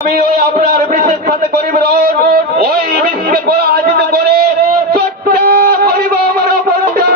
আমি ওই আপনার বিশেষ সাথে করিব ওই বিষকে পরাজিত করে চর্চা করিব আমার পর্যা।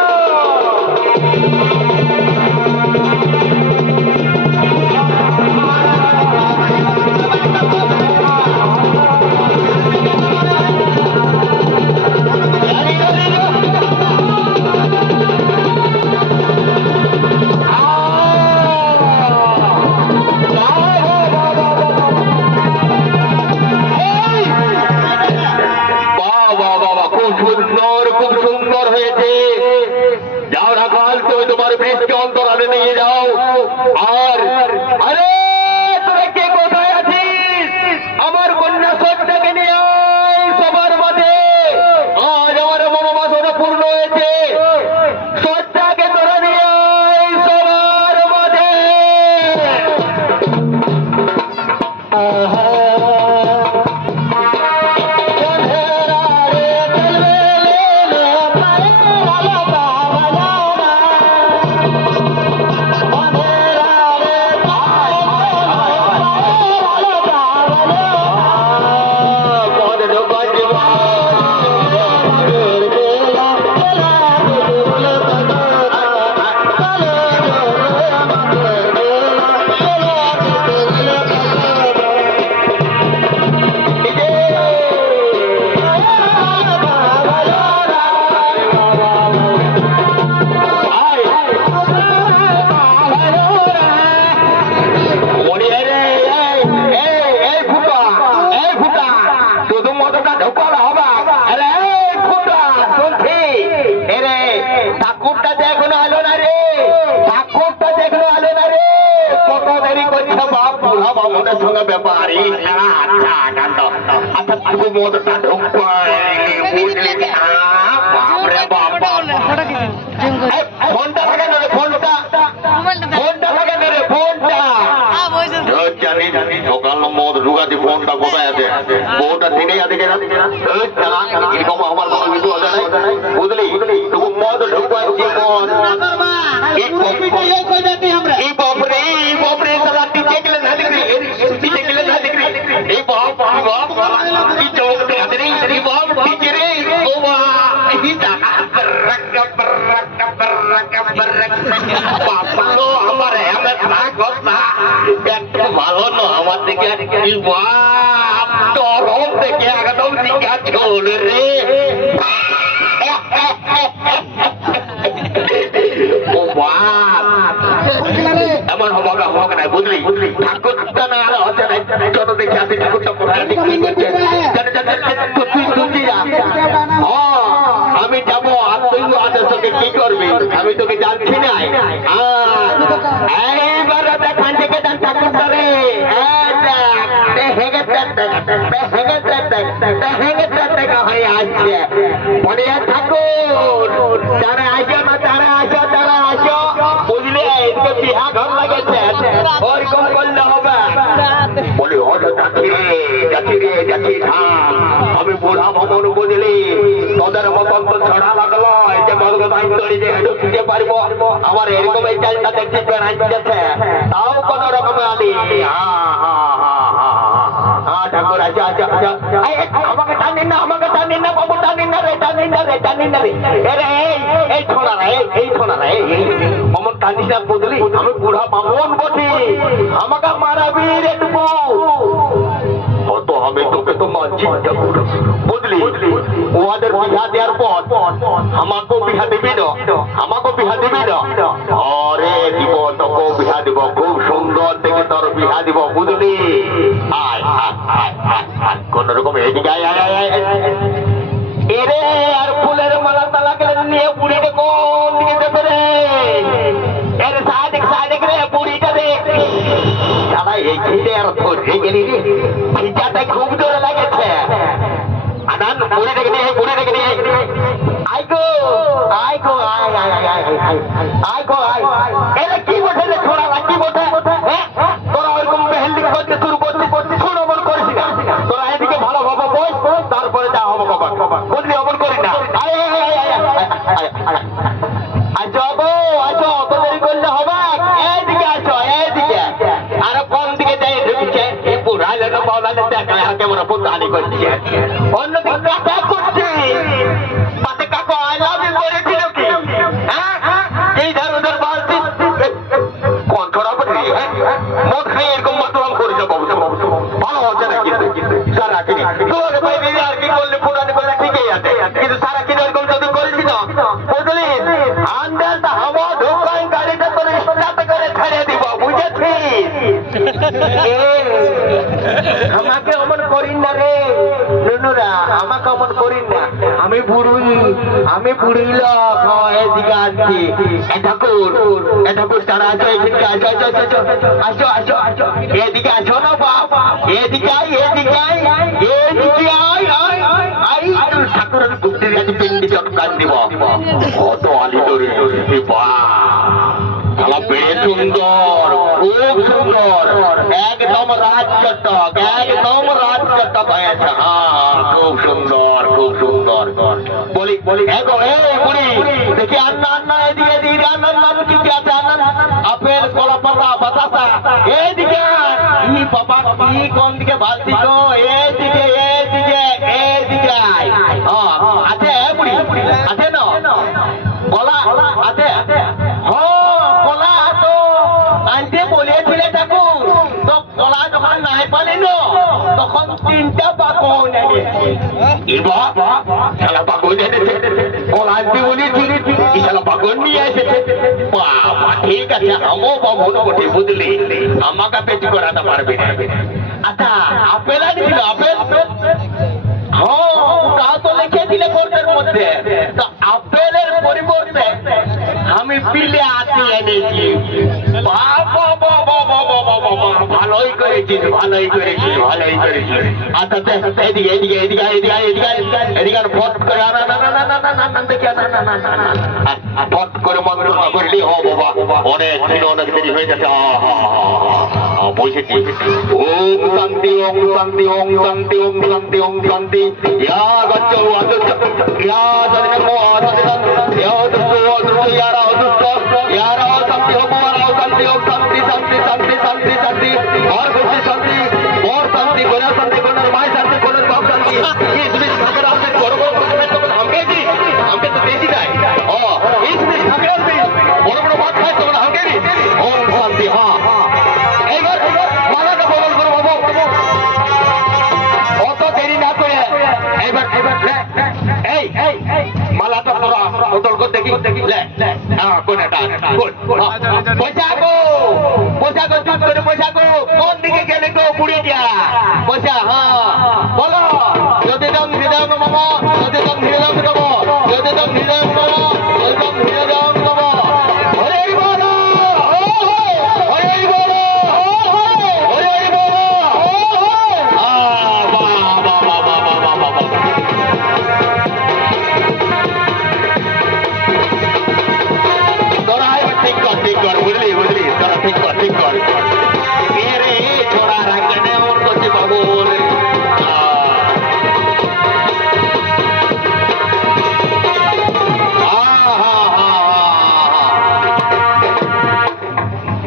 ভালো না আমার দিকে চরম থেকে একদম টিকা ছোল রে এমন হবাকা হবাক নাই বুঝলি ঠাকুরটা না আলো হচ্ছে না যত দেখি আসি ঠাকুরটা কোথায় কি করছে আমি যাবো আর তুই আদেশ তোকে কি করবি আমি তোকে জানছি না এইবার দেখান থেকে যান ঠাকুরটা রে হয়ে আসছে মনে ঠাকুর যারা আসো না তারা আসো তারা আসো বুঝলে বিহা ঘর লাগেছে ওরকম করলে হবে বলি যাচ্ছি আমি বুড়া ভবন বুঝলি তোদের মতন তো ছড়া লাগলো যে মদগ দিতে পারবো আমার এরকম এই চালটা দেখছি আসতেছে তাও কোন রকমে আনি ঠাকুর আচ্ছা আচ্ছা আচ্ছা আমাকে টানিন না বাবু টানিন না রে এই ছোড়া না এই ছোড়া না অমন টানিস না বুঝলি আমি বুড়া বামন বটি আমাকে মারাবি রে টুকু অত আমি তোকে তো মানছি বুঝলি ওদের বিহা দেওয়ার পর আমাকেও বিহা দিবি না আরে দিব তোকেও বিহা দিব খুব সুন্দর দেখে তোর বিহা দিব বুঝলি আয় কোন রকম এদিকে এরে আর ফুলের মালা তালা গেলে নিয়ে বুড়িকে কোন দিকে দেবে রে এর সাইডে রে বুড়িটা রে দাদা এই খিদে আর ধরে গেলি রে খিদাটা খুব জোরে লাগেছে আনান বুড়িটাকে নিয়ে আয় এরা কি বসে রে ছোড়া কি বসে তোরা ওইরকম মেহেন্দি করতে শুরু করতে শুনো মন করিস না তোরা এদিকে ভালো ভাবে বস তারপরে যা হবো বাবা বুঝলি অমন করিস না আসো অত দেরি করলে হবে এইদিকে আসো আর কোন দিকে যাই ঢুকছে বুড়া জন্য বাউলাদের দেখা কেমন পুতানি করছে অন্যদিকে কাকা করছে পাশে কাকা আই লাভ ইউ বলেছিল কি হ্যাঁ এই ধর উধর বলছি কোন ছড়া পড়ি মদ খাই এরকম মাতলাম করেছে বাবু ভালো হচ্ছে না কিন্তু সারা কিনি তোর ভাই দিদি আর কি করলে পুরানি বলে ঠিকই আছে কিন্তু সারা কিনি এরকম যদি করেছি না বুঝলি আন্দাজটা হাওয়া ঢোকাই গাড়িটা তোর স্টার্ট করে ছেড়ে দিব বুঝেছিস আমাকে অমন করিন না রে নুনুরা আমাকে অমন করিন না আমি বুড়ি লোক এদিকে আসছি ঠাকুর তারা আছো এদিকে আসো এদিকে আসো না বাপ এদিকে আই ঠাকুরের বুদ্ধির কাছে পিন্ডি চটকান দিব কত আলি ধরে বাবা বেড়ে সুন্দর খুব সুন্দর একদম রাজচটক হয়েছে হ্যাঁ খুব সুন্দর বলি এগো এই বুড়ি দেখি আন্না এদিকে আন্নার কি আছে আপেল কলা পাতা বাতাসা এইদিকে কি বাবা কি কোন দিকে ভাবছি গো এইদিকে আছে বুড়ি আছে না কলা আছে কলা তো আনতে বলেছিলে ঠাকুর তো কলা যখন নাই পালি তখন 3টা বাকন এনেছে বাকন এনেছে কলা আনতে বলেছি বাকন নিয়ে এসেছে বাবা ঠিক আছে আমও পাবো বটে বুঝলি আমাকে পেটি করাতে পারবে না আচ্ছা আপেল আনিছিল আপেল তা তো লিখে দিলে কোর্টের মধ্যে তো আপেলের পরিবর্তে আমি পিলে আতি এনেছি ভালোই করেছিস আচ্ছা এদিকে ফট করে ফট করে মন্ত্রণা করলি ও বাবা অনেক দেরি হয়ে গেছে বসেছি ওম শান্তি ইয়া গচ্ছ ইয়া নমো ইয়া দুষ্ট ইয়ারা দুষ্ট ইয়ারা শান্তি और गुस्से शांति और शांति गोरा शांति गोनर माय शांति गोनर बाप शांति ये इसमें अगर आपसे गौरव हमके तो देसी का है इसमें ठाकरा भी बड़ो बात है तो हमके भी ओम शांति हाँ एक बार माला का बोल करो बाबू तो देरी ना करे एक बार माला तो पूरा उधर को देखी ले हाँ कौन है पैसा चुप करो पैसा को कौन दिखे गेले को बुढ़ी दिया पैसा हाँ बोलो যদি দাম হৃদয় মামা যদি দাম হৃদয় দেবো যদি দাম হৃদয় মামা যদি দাম হৃদয় দেবো হরে বলো ঠিক কর বুঝলি তোরা ঠিক কর মেরে ছোড়া রাখে না ওর করতে বাবু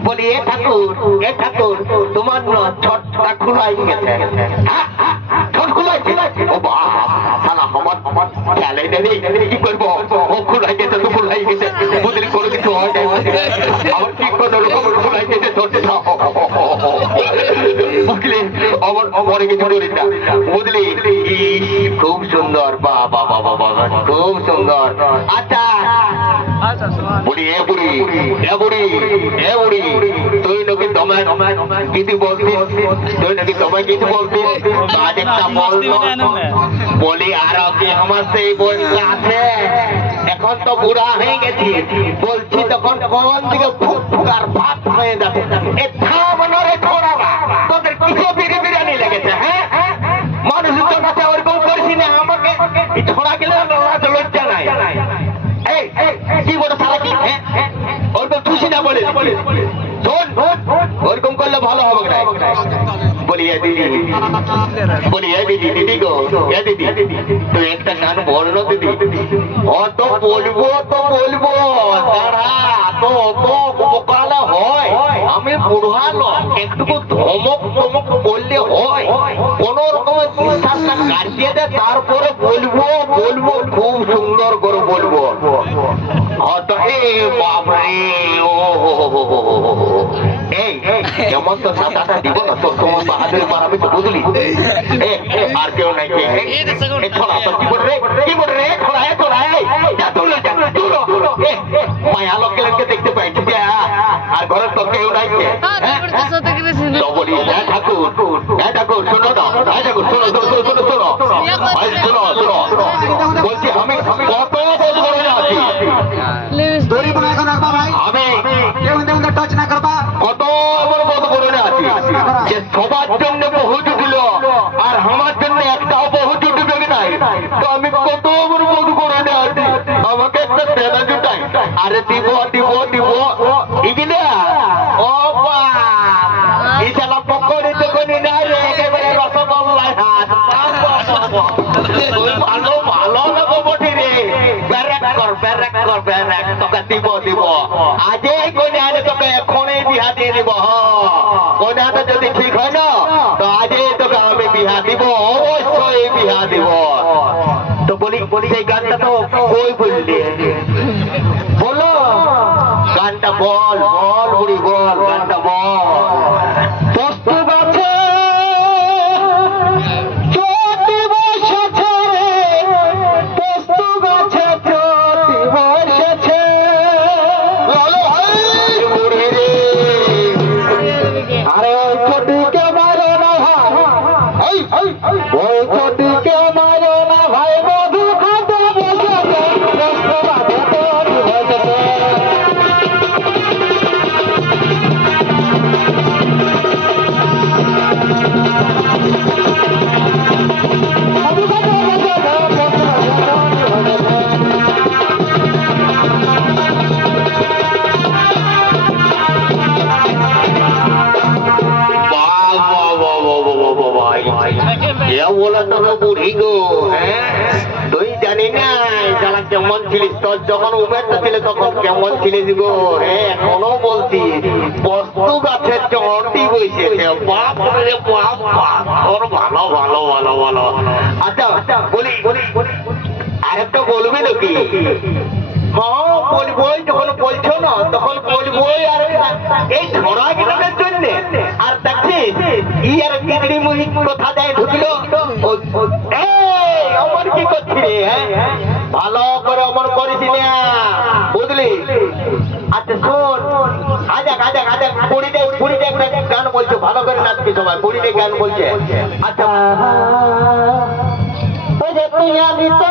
বলি এ ঠাকুর তোমার ছটটা খুলাই গেছে ছট খুলাইছে ও বাবা শালা আমার খেলাই দেবে কি করবো ও খুলাই গেছে তো খুলাই গেছে বুঝলি কোনো কিছু হয় না আমার ঠিক কথা খুলাই গেছে ছটটা বুঝলি আমার কিছু করি না বুঝলি খুব সুন্দর বাবা খুব সুন্দর আচ্ছা বুড়ি এ বুড়ি তুই নাকি দমে কিছু বলছিস বলি আর কি আমার সেই বয়সটা আছে এখন তো বুড়া হয়ে গেছি বলছি তখন কোন দিকে ফুকার ভাত হয়ে যাবে তোদের কিছু বিরিয়ানি লেগেছে হ্যাঁ মানুষের কাছে ওরকম করছি না আমাকে ছোড়া গেলে লজ্জা নাই কি বলে সারা কি ওরকম খুশি না বলে ওরকম করলে ভালো হবে না বলি দিদি গো দিদি তুই একটা গান বললো দিদি অত বলবো তারা তো করালে হয় আমি বুড়া লোক, একটু ধমক টমক করলে হয়, কোন রকমের বিশ্বাসটা কাটিয়ে দে, তারপরে বলবো বলবো খুব সুন্দর করে বলবো। বাপরে, ও এই যেমন তো সাদাটা দিব না, তোর তোমার বাহাদুরি মারাবি তো, বুঝলি? আর কেউ নাই, ছোড়া তোর কি বলে রে, কি বলে রে, ছোড়া ছোড়া, যা তুলো যা তুলো, মায়া লোককে দেখতে পাইছি যে, আর ঘরের তো কেউ নাই। ঠাকুর, ঠাকুর শোনো না, ঠাকুর শোনো শোনো শোনো শোনো শোনো শোনো, বলছি আমি কত বছর আছি, আমি টাচ না করবা, কত বড় বড় আছি যে সবার জন্য বহু জুটল, আর আমার জন্য একটাও বহু জুটবে নাই, তো আমি কত বড় বড় করে আছি, আমাকে একটা দেনা জুটাই, আরে দিব দিব দিব, ইগিলা ও বা ইশালা পকড়ি তো কোনি না রে, একেবারে রসগোল্লা হাত, ভালো ভালো লাগো বটি রে, ব্যারাক কর ব্যারাক কর ব্যারাক, তোকে দিব দিব, আজে কোনে আনে তোকে এখনই বিহা দিয়ে দিব, কোনাটা যদি ঠিক হয় না তো আজে তোকে আমি বিহা দিব, অবশ্যই বিহা দিব। তো বলি বলি সেই গানটা তো কই বললি, বলো গানটা বল বল বুড়ি বল, গানটা বল। পোস্ত গাছে চটি বসেছে রে, পোস্ত গাছে চটি বসেছে, বুড়ি রে, আরে ওই চটিকে মারো না ভাই, ওই চটিকে মারো না ভাই, মধু খাতে বসেছে, পোস্ত গাছে চটি বসেছে। বুড়ি গো, তুই জানি না যারা কেমন ছিলিস, তোর যখন উমেরটা ছিল তখন কেমন ছিলিস গো, এখনো বলছি বস্তু গাছের চটি বইছে, বাপ রে বাপ, তোর ভালো ভালো ভালো ভালো। আচ্ছা বলি বলি আরেকটা বলবি নাকি? হ্যাঁ বলবোই, যখন বলছো না তখন বলবোই, আর এই ঝড়া গেলের জন্য আর দেখছিস ই আর কিচড়ি মুহি কথা দেয় ঢুকলো, আমার কি করছি রে, ভালো করে অমন করিস না, বুঝলি? আচ্ছা শোন, আজাক আজাক আজাক, বুড়িতে বুড়িতে একটা গান বলছো, ভালো করে নাচবি সবাই, বুড়িতে গান বলছে। আচ্ছা তুই আমি তো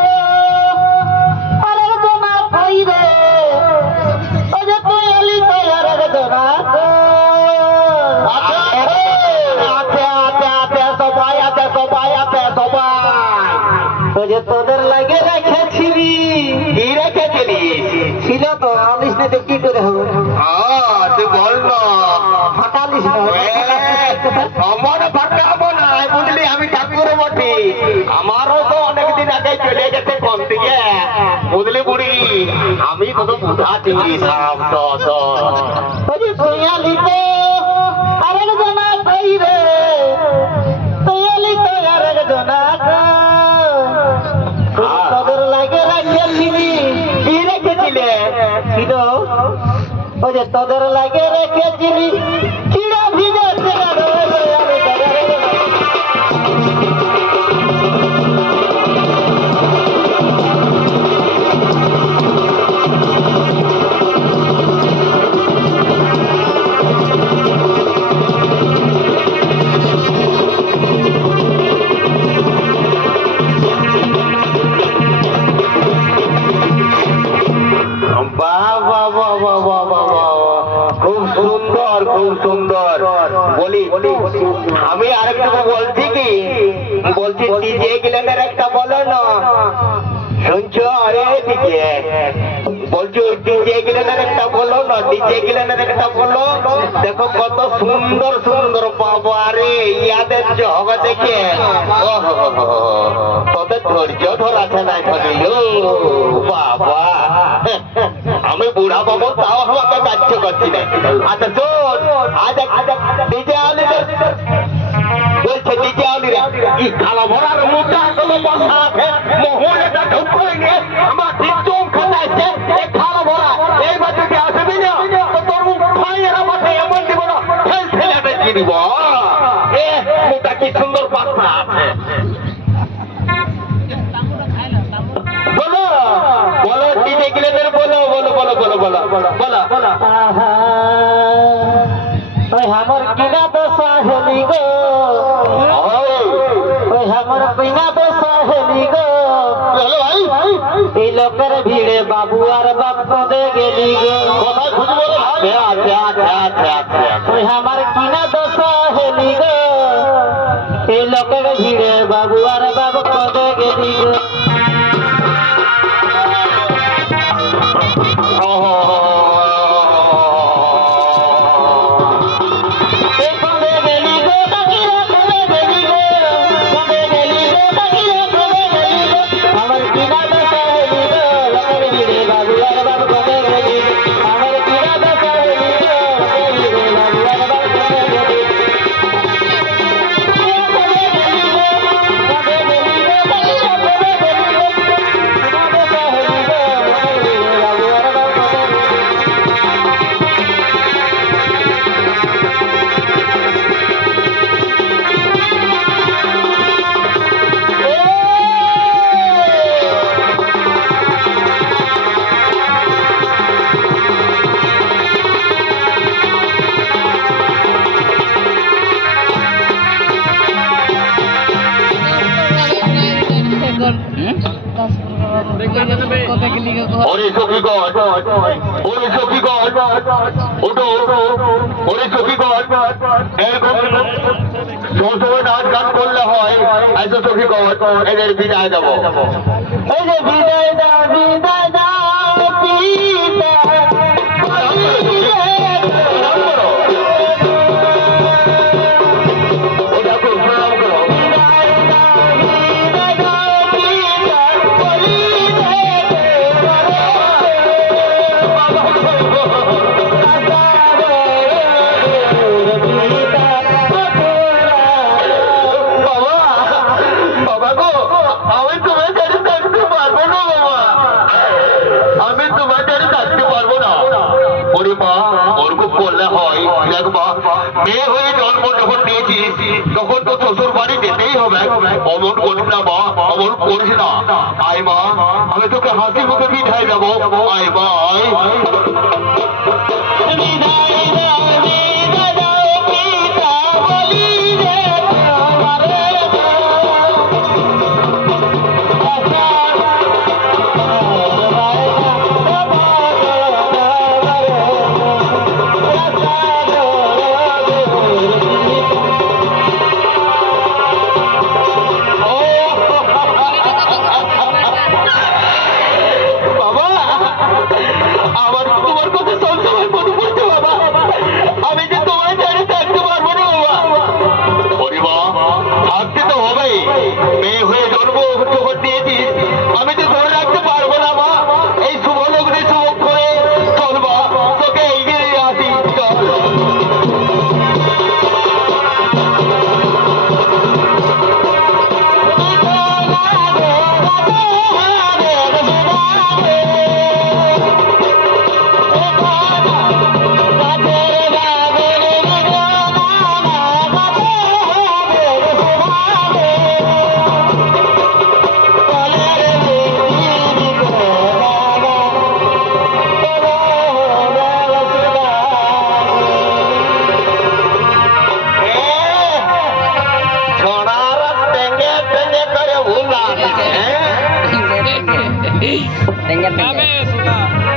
তোদের লাগে রেখেছিলি, কি রেখেছিলি? ছিল তো আলিস না, কি করে হবে? তুই বল না, ফাটালিস না, আমার ফাটাবো না, বুঝলি? আমি ঠাকুর বটি, আমারও তো অনেকদিন আগে চলে গেছে কোন দিকে, বুঝলি বুড়ি? আমি কত বুঝাচ্ছি সাপ তো আরেক জনা কই রে, তৈলি তো আরেক জনা তোদের লাগে রেখেছিলি, কি রেখেছিলে? ছিল ওই যে তোদের লাগে রেখেছিলি, চিড়া ভিজে আমি আরেকটা বলছি কি, বলছি ডিজে গিলানের একটা বলো না, শুনছো? এদিকে বলছি ওই ডিজে গিলানের একটা বলো না, ডিজে গিলানের একটা বলো, দেখো কত সুন্দর সুন্দর বাবা রে, ইয়াদের হবে দেখে, তোদের ধৈর্য ধরাছে না বাবা, আমি বুড়া বাবু তাও আমাকে কাজ করছি না। আচ্ছা শোন, আজ ডিজে আলি বলছে ডিজে আলিরা কি খালা ভরার মুখটা কোনো কথা আছে মোহনেটা ঢুক করে নিয়ে আমার দিন খাতাইছে এই খালা ভরা এই বাচ্চাকে আসবি না তো তোর মুখ ভাইয়েরা মাথায় এমন দিব না ফেল ফেলে বেঁচে দিব এ মুখটা কি সুন্দর পাত্রা আছে বলো বলো ডিজে গিলেদের বলো বলো বলো বলো বলো বলো বলো हमर बिना तो सहेली गो हमर बिना तो सहेली गो এই লোকের ভিড়ে বাবু আর বাপ দে গেলি গো আমার কিনা তো সহেলি গো এই লোকের ভিড়ে বাবু আর বাপ দে গেলি গো ওরে সখীগণ ওরে সখীগণ ওটো ওরে সখীগণ এরকম সবসময় নাচ গান করলে হয় এত সখীগণ এদের বিদায় দেবো এই যে বিদায় দাও বিদায় দাও মেয়ে হয়ে জন্ম যখন নিয়েছিস তখন তো শ্বশুর বাড়ি যেতেই হবে অমন করিস না মা অমন করিস না আয় মা আমি তোকে হাসি মুখে পিঠাই যাবো আয় মা আয় Tenga, tenga.